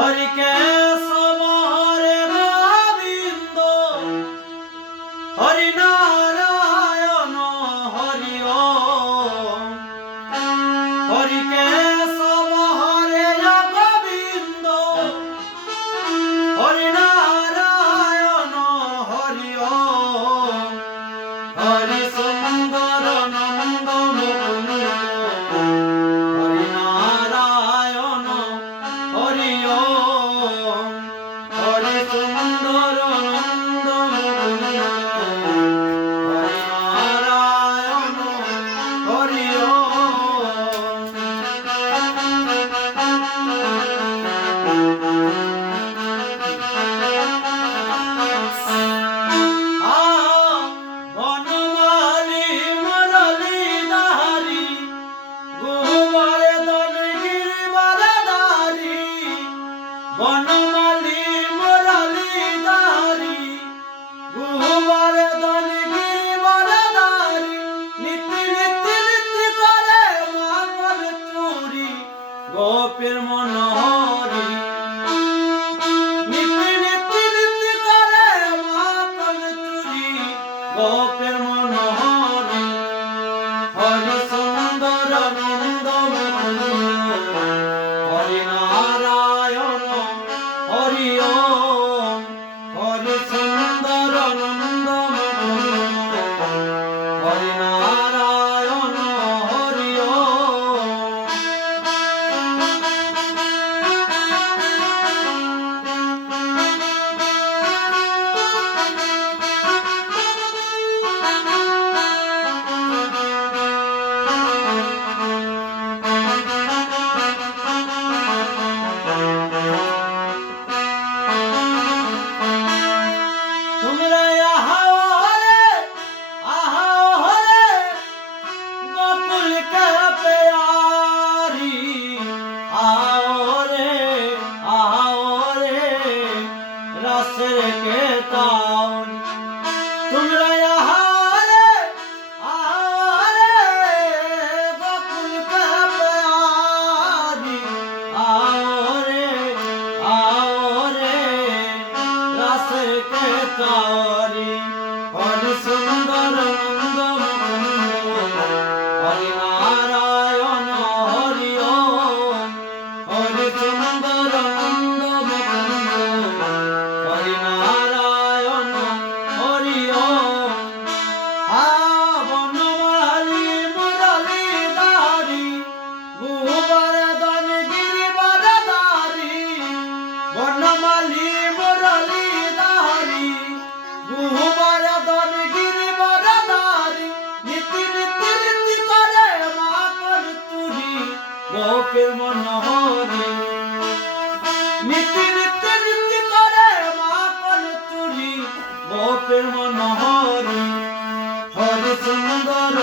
কেশব হরে গোবিন্দ হরি নারায়ণ হরি ওম হরি কেশব হরে গোবিন্দ হরি নারায়ণ হরি ওম হরি সুন্দর নন্দ মুকুন্দ হরি নারায়ণ হরি ওম হরি সুন্দর নন্দ মুকুন্দ হরি নারায়ণ হরি বনমালী মুরলী দাহারি গুহবারে দনগিরি বারাদারি বনমালী মুরলী দাহারি গুহবারে দনগিরি বারাদারি নীতি নীতি নীতি করে মাখন চুরি গোপীর মনোহরি নীতি নীতি নীতি করে মাখন চুরি গোপীর মনোহরি হরি সুন্দর নন্দ মুকুন্দ হরি নারায়ণ হরি ওম হরি সুন্দর নন্দ মুকুন্দ হরি নারায়ণ হরি ওম তোমরা আহাও হরে গোকুল কে প্যারি आओ রে रसर के तान তোমরা আহাও রে গোকুল কে প্যারি आओ রে रसर के तारी हरि सुंदर नंद मुकुंद हरि नारायण हरि ओम हरि सुंदर नंद मुकुंद हरि नारायण हरि ओम বনমালী মুরলী দাহারি গুহবারে দনগিরি বারাদারি বনমালী মুরলী দাহারি গুহবারে দনগিরি বারাদারি নীতি নীতি নীতি করে মাখন চুরি গোপীর মনোহরি নীতি নীতি নীতি করে মাখন চুরি গোপীর মনোহরি হরি সুন্দর